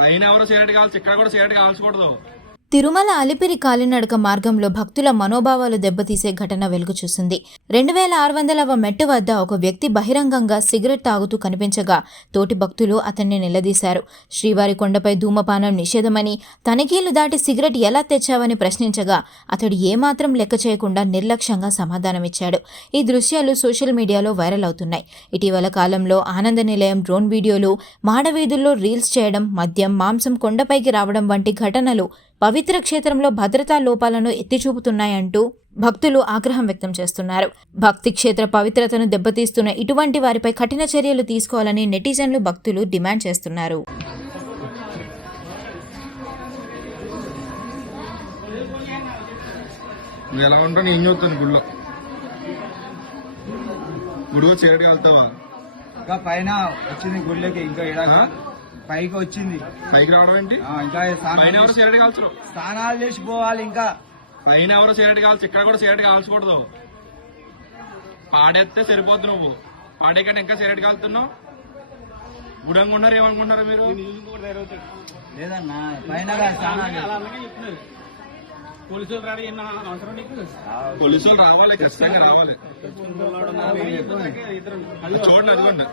పైన ఎవరో సిగరెట్ కాల్చి ఇక్కడ కూడా సిగరెట్ కాల్చకూడదు. తిరుమల అలిపిరి కాలినడక మార్గంలో భక్తుల మనోభావాలు దెబ్బతీసే ఘటన వెలుగు చూసింది. 2600వ మెట్టు వద్ద ఒక వ్యక్తి బహిరంగంగా సిగరెట్ తాగుతూ కనిపించగా తోటి భక్తులు అతన్ని నిలదీశారు. శ్రీవారి కొండపై ధూమపానం నిషేధమని, తనిఖీలు దాటి సిగరెట్ ఎలా తెచ్చావని ప్రశ్నించగా అతడు ఏమాత్రం లెక్క చేయకుండా నిర్లక్ష్యంగా సమాధానమిచ్చాడు. ఈ దృశ్యాలు సోషల్ మీడియాలో వైరల్ అవుతున్నాయి. ఇటీవల కాలంలో ఆనంద నిలయం డ్రోన్ వీడియోలు, మాడవీధుల్లో రీల్స్ చేయడం, మద్యం, మాంసం కొండపైకి రావడం వంటి ఘటనలు పవిత్ర క్షేత్రంలో భద్రతా లోపాలను ఎత్తిచూపుతున్నాయంటూ భక్తులు ఆగ్రహం వ్యక్తం చేస్తున్నారు. భక్తి క్షేత్ర పవిత్రతను దెబ్బతీస్తున్న ఇటువంటి వారిపై కఠిన చర్యలు తీసుకోవాలని నెటిజన్లు, భక్తులు డిమాండ్ చేస్తున్నారు. పైన వచ్చింది గుళ్ళకి, ఇంకా పైకి వచ్చింది. పైకి రావడం ఏంటి? ఇంకా పైన ఎవరో సిగరెట్ కాల్చరు. స్నానాలు చేసి పోవాలి. ఇంకా పైన ఎవరో సిగరెట్ కాల్చి ఇక్కడ కూడా సిగరెట్ కాల్చకూడదు. పాడేస్తే సరిపోద్దు. నువ్వు పాడే కంటే ఇంకా సిగరెట్ కాలుతున్నావు. గుడంగా ఉన్నారు. ఏమనుకుంటున్నారు మీరు? లేదన్నా పైన పోలీసులు రావాలి, ఖచ్చితంగా రావాలి. చూడండి, అదిగోండి.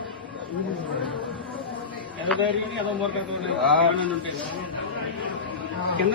కింద